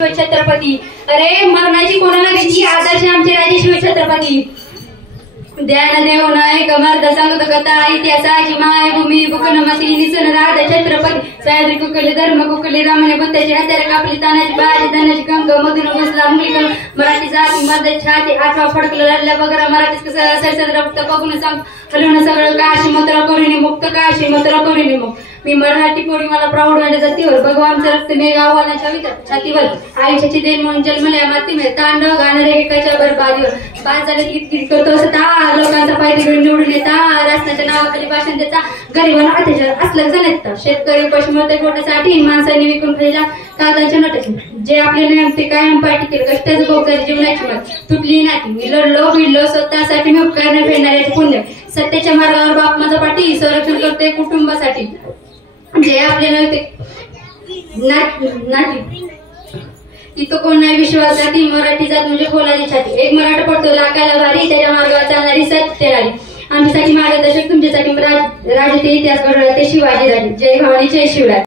छत्रपती अरे मरणाची कोणाला भीती आदर्श आमचे राजे शिव छत्रपती ध्यान देव नायक मर्द सांगत कथा इतिहासाची मायभूमी बुकनमती निसन राधा छत्रपती सायद्री कुकले धर्म कुकले रामने बुद्धाची हत्यार कापली तानाची बाजी धनाची गंग मधुन बसला मुली मराठी जाती मर्द छाती आठवा फडकलं लढल्या बघरा मराठीच कसं सरसद रक्त बघून सांग हलवून सगळं काशी मत्र करुणी मुक्त काशी मत्र करुणी मुक्त मी मराठी पोळी मला प्राऊड वाटत जातीवर भगवानचं रक्त मेघ आव्हानाच्या छातीवर आयुष्याची देण म्हणून जन्मल्या मातीमध्ये तांडव गाणारे एकाच्या बरबादीवर पाच झाले किटकिट करतो असता लोकांचा पायदे निवडून येता राष्ट्राच्या नावाखाली भाषण देता गरिबांना अत्याचार असलं जाण्यात शेतकरी पशुमते पोटासाठी माणसांनी विकून खायला कागदाच्या नोटाची जे आपले नियम ते कायम पाठी केलं कष्टाचं भोग झाली जीवनाची मत तुटली नाही मी लढलो भिडलो स्वतःसाठी मी उपकार फेडणाऱ्याचे पुण्य सत्याच्या मार्गावर बाप माझा पाठी संरक्षण करते कुटुंबासाठी जे आपले नव्हते नाटी तिथं कोण नाही विश्वास जाती मराठी जात म्हणजे खोलाची छाती एक मराठा पडतो लाखाला भारी त्याच्या मार्गावर चालणारी सत्यरारी आमच्यासाठी मार्गदर्शक तुमच्यासाठी राजे ते इतिहास घडवला ते शिवाजी राजे जय भवानी जय शिवराय।